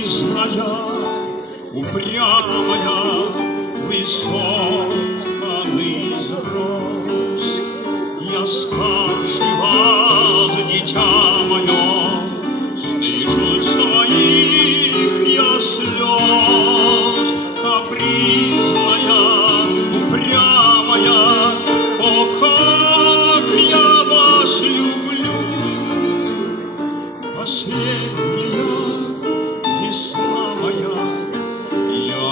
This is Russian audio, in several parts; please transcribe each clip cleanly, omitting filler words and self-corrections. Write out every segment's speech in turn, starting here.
капризная, упрямая, высотканный рос. Я старше вас, дитя мое, слышу своих я слез. Капризная, упрямая, о, как я вас люблю. Последняя весна моя, я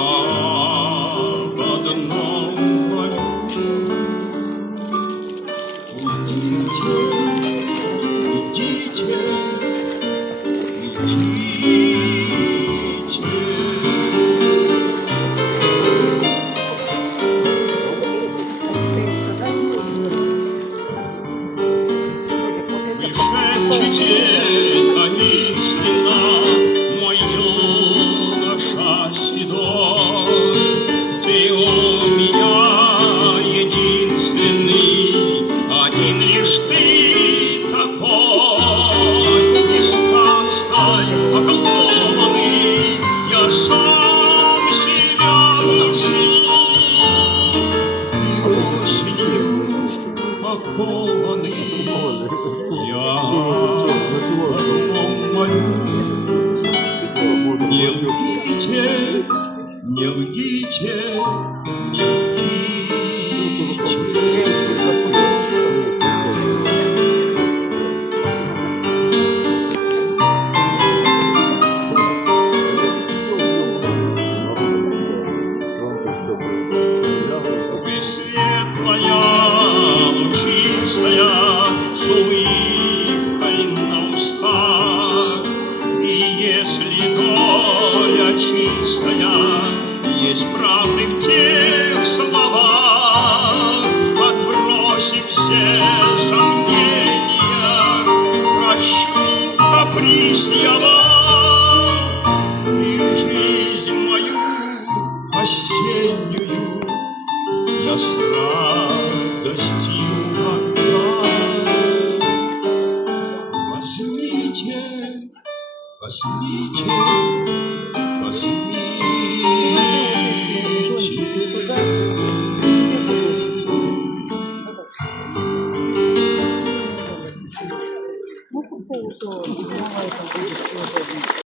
в одном молю. Уйдите, уйдите, уйдите. Вы шепчете таинственно, мой юноша седой, ты у меня единственный, один лишь ты такой. И сказкой околдованный я сам себя души, и осенью окованный я одном молю. Не лгите, не лгите, не лгите. Вы светлая, лучистая, с улыбкой на устах. И если доля чистая, есть правды в тех словах, отбросив все сомнения, прощу каприз я вам, и жизнь мою осеннюю я с радостью отдам. Возьмите, возьмите, возьмите.